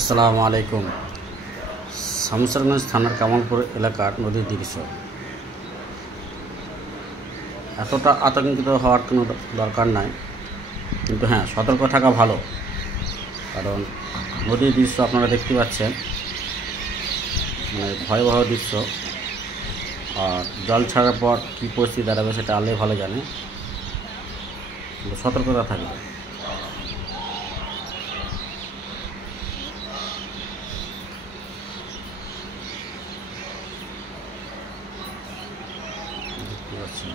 আসসালামু আলাইকুম। শামসেরগঞ্জ থানার কামালপুর এলাকার নদীর দৃশ্য। এতটা আতঙ্কিত হওয়ার কোনো দরকার নাই, কিন্তু হ্যাঁ, সতর্ক থাকা ভালো। কারণ নদীর দৃশ্য আপনারা দেখতে পাচ্ছেন, মানে ভয়াবহ দৃশ্য। আর জল ছাড়ার পর কী পরিস্থিতি দাঁড়াবে সেটা আল্লাহ ভালো জানে, কিন্তু সতর্কতা থাকবে। দেখতে পাচ্ছেন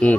হুম।